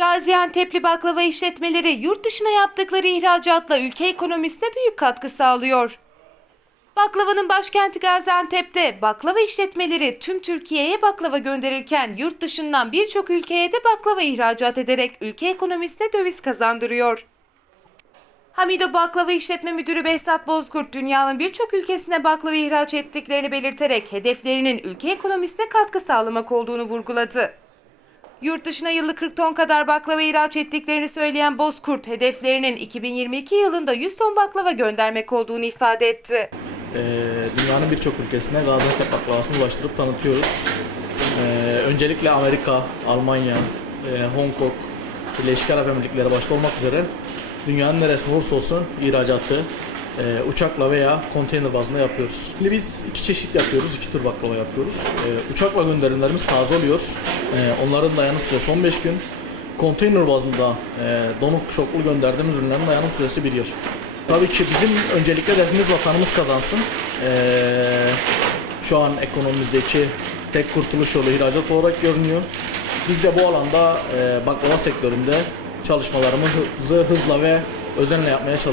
Gaziantep'li baklava işletmeleri yurt dışına yaptıkları ihracatla ülke ekonomisine büyük katkı sağlıyor. Baklavanın başkenti Gaziantep'te baklava işletmeleri tüm Türkiye'ye baklava gönderirken yurt dışından birçok ülkeye de baklava ihracat ederek ülke ekonomisine döviz kazandırıyor. Hamido Baklava İşletme Müdürü Behzat Bozkurt dünyanın birçok ülkesine baklava ihraç ettiklerini belirterek hedeflerinin ülke ekonomisine katkı sağlamak olduğunu vurguladı. Yurt dışına yıllık 40 ton kadar baklava ihraç ettiklerini söyleyen Bozkurt, hedeflerinin 2022 yılında 100 ton baklava göndermek olduğunu ifade etti. Ee, dünyanın birçok ülkesine Gaziantep baklavasını ulaştırıp tanıtıyoruz. Ee, öncelikle Amerika, Almanya, e, Hong Kong, Birleşik Arap Emirlikleri başta olmak üzere dünyanın neresinde olursa olsun ihracatı e, uçakla veya konteyner bazında yapıyoruz. Şimdi biz iki çeşit yapıyoruz, iki tür baklava yapıyoruz. Ee, uçakla gönderimlerimiz taze oluyor. Ee, onların dayanık süresi 15 gün. Konteyner bazında e, donuk şoklu gönderdiğimiz ürünlerin dayanık süresi 1 yıl. Tabii ki bizim öncelikle hedefimiz vatanımız kazansın. Ee, şu an ekonomimizdeki tek kurtuluş yolu ihracat olarak görünüyor. Biz de bu alanda e, baklava sektöründe çalışmalarımızı hızla ve özenle yapmaya çalışıyoruz.